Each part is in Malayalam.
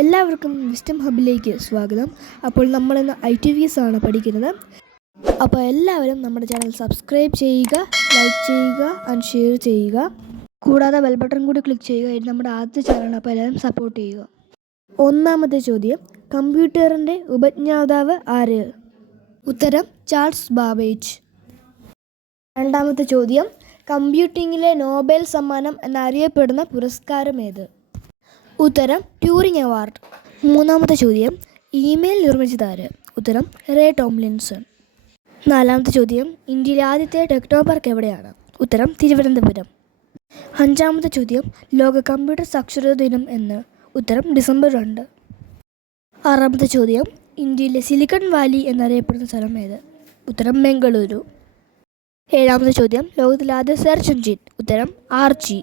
എല്ലാവർക്കും വിസ്ഡം ഹബിലേക്ക് സ്വാഗതം. അപ്പോൾ നമ്മളിന്ന് ITVS ആണ് പഠിക്കുന്നത്. അപ്പോൾ എല്ലാവരും നമ്മുടെ ചാനൽ സബ്സ്ക്രൈബ് ചെയ്യുക, ലൈക്ക് ചെയ്യുക ആൻഡ് ഷെയർ ചെയ്യുക. കൂടാതെ ബെൽ ബട്ടൺ കൂടി ക്ലിക്ക് ചെയ്യുക. ഇത് നമ്മുടെ ആദ്യത്തെ ചാനലാണ്, അപ്പോൾ എല്ലാവരും സപ്പോർട്ട് ചെയ്യുക. ഒന്നാമത്തെ ചോദ്യം, കമ്പ്യൂട്ടറിൻ്റെ ഉപജ്ഞാതാവ് ആര്? ഉത്തരം ചാൾസ് ബാബേജ്. രണ്ടാമത്തെ ചോദ്യം, കമ്പ്യൂട്ടിങ്ങിലെ നോബൽ സമ്മാനം എന്നറിയപ്പെടുന്ന പുരസ്കാരം ഏത്? ഉത്തരം ട്യൂറിംഗ് അവാർഡ്. മൂന്നാമത്തെ ചോദ്യം, ഇമെയിൽ നിർമ്മിച്ചതാര്? ഉത്തരം റേ ടോംലിൻസൺ. നാലാമത്തെ ചോദ്യം, ഇന്ത്യയിലെ ആദ്യത്തെ ടെക്നോ പാർക്ക് എവിടെയാണ്? ഉത്തരം തിരുവനന്തപുരം. അഞ്ചാമത്തെ ചോദ്യം, ലോക കമ്പ്യൂട്ടർ സാക്ഷരതാ ദിനം എന്ന്? ഉത്തരം ഡിസംബർ 2. ആറാമത്തെ ചോദ്യം, ഇന്ത്യയിലെ സിലിക്കൺ വാലി എന്നറിയപ്പെടുന്ന സ്ഥലം ഏത്? ഉത്തരം ബംഗളൂരു. ഏഴാമത്തെ ചോദ്യം, ലോകത്തിലെ ആദ്യ സെർച്ച് എഞ്ചിൻ? ഉത്തരം ആർച്ചി.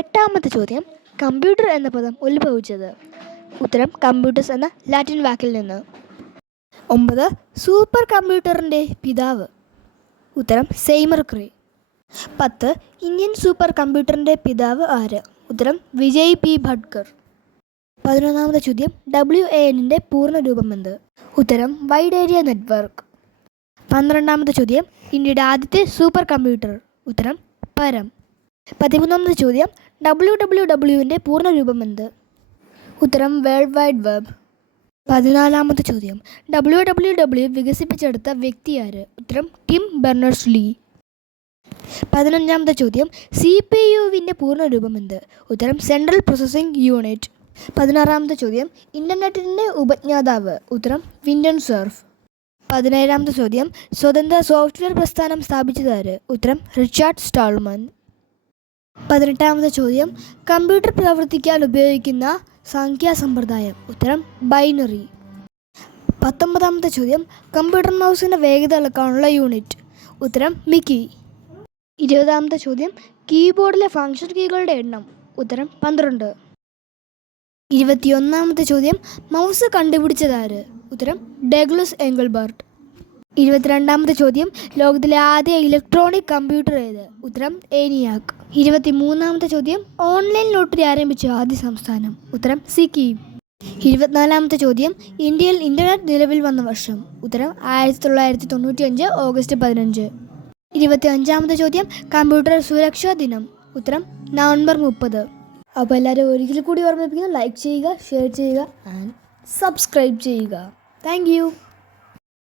എട്ടാമത്തെ ചോദ്യം, കമ്പ്യൂട്ടർ എന്ന പദം ഉത്ഭവിച്ചത്? ഉത്തരം കമ്പ്യൂട്ടേഴ്സ് എന്ന ലാറ്റിൻ വാക്കിൽ നിന്ന്. 9, സൂപ്പർ കമ്പ്യൂട്ടറിൻ്റെ പിതാവ്? ഉത്തരം സെയ്മർ ക്രേ. 10, ഇന്ത്യൻ സൂപ്പർ കമ്പ്യൂട്ടറിൻ്റെ പിതാവ് ആര്? ഉത്തരം വിജയ് പി ഭട്കർ. 11ാമത്തെ ചോദ്യം, WANൻ്റെ പൂർണ്ണ രൂപം എന്ത്? ഉത്തരം വൈഡ് ഏരിയ നെറ്റ്വർക്ക്. 12ാമത്തെ ചോദ്യം, ഇന്ത്യയുടെ ആദ്യത്തെ സൂപ്പർ കമ്പ്യൂട്ടർ? ഉത്തരം പരം. 13ാമത്തെ ചോദ്യം, WWWൻ്റെ പൂർണ്ണ രൂപം എന്ത്? ഉത്തരം വേൾഡ് വൈഡ് വെബ്. 14ാമത്തെ ചോദ്യം, WWW വികസിപ്പിച്ചെടുത്ത വ്യക്തി ആര്? ഉത്തരം ടിം ബെർണേഴ്സ്-ലീ. 15ാമത്തെ ചോദ്യം, CPUവിൻ്റെ പൂർണ്ണ രൂപം എന്ത്? ഉത്തരം സെൻട്രൽ പ്രോസസ്സിംഗ് യൂണിറ്റ്. 16ാമത്തെ ചോദ്യം, ഇൻ്റർനെറ്റിൻ്റെ ഉപജ്ഞാതാവ്? ഉത്തരം വിൻഡൻ സർഫ്. 17ാമത്തെ ചോദ്യം, സ്വതന്ത്ര സോഫ്റ്റ്വെയർ പ്രസ്ഥാനം സ്ഥാപിച്ചതാര്? ഉത്തരം റിച്ചാർഡ് സ്റ്റാൾമൻ. 18ാമത്തെ ചോദ്യം, കമ്പ്യൂട്ടർ പ്രവർത്തിക്കാൻ ഉപയോഗിക്കുന്ന സംഖ്യാസമ്പ്രദായം? ഉത്തരം ബൈനറി. 19ാമത്തെ ചോദ്യം, കമ്പ്യൂട്ടർ മൗസിൻ്റെ വേഗത അളക്കാനുള്ള യൂണിറ്റ്? ഉത്തരം മിക്കി. 20ാമത്തെ ചോദ്യം, കീബോർഡിലെ ഫംഗ്ഷൻ കീകളുടെ എണ്ണം? ഉത്തരം 12. 21ാമത്തെ ചോദ്യം, മൗസ് കണ്ടുപിടിച്ചതാര്? ഉത്തരം ഡഗ്ലസ് എംഗൽബർട്ട്. 22ാമത്തെ ചോദ്യം, ലോകത്തിലെ ആദ്യ ഇലക്ട്രോണിക് കമ്പ്യൂട്ടർ ഏത്? ഉത്തരം ഏനിയാക്. 23ാമത്തെ ചോദ്യം, ഓൺലൈൻ ലോട്ടറി ആരംഭിച്ച ആദ്യ സംസ്ഥാനം? ഉത്തരം സിക്കിം. 24ാമത്തെ ചോദ്യം, ഇന്ത്യയിൽ ഇൻ്റർനെറ്റ് നിലവിൽ വന്ന വർഷം? ഉത്തരം 1995 ഓഗസ്റ്റ് 15. 25ാമത്തെ ചോദ്യം, കമ്പ്യൂട്ടർ സുരക്ഷാ ദിനം? ഉത്തരം നവംബർ 30. അപ്പോൾ എല്ലാവരും ഒരിക്കൽ കൂടി ഓർമ്മിപ്പിക്കുന്നു, ലൈക്ക് ചെയ്യുക, ഷെയർ ചെയ്യുക ആൻഡ് സബ്സ്ക്രൈബ് ചെയ്യുക. Thank you.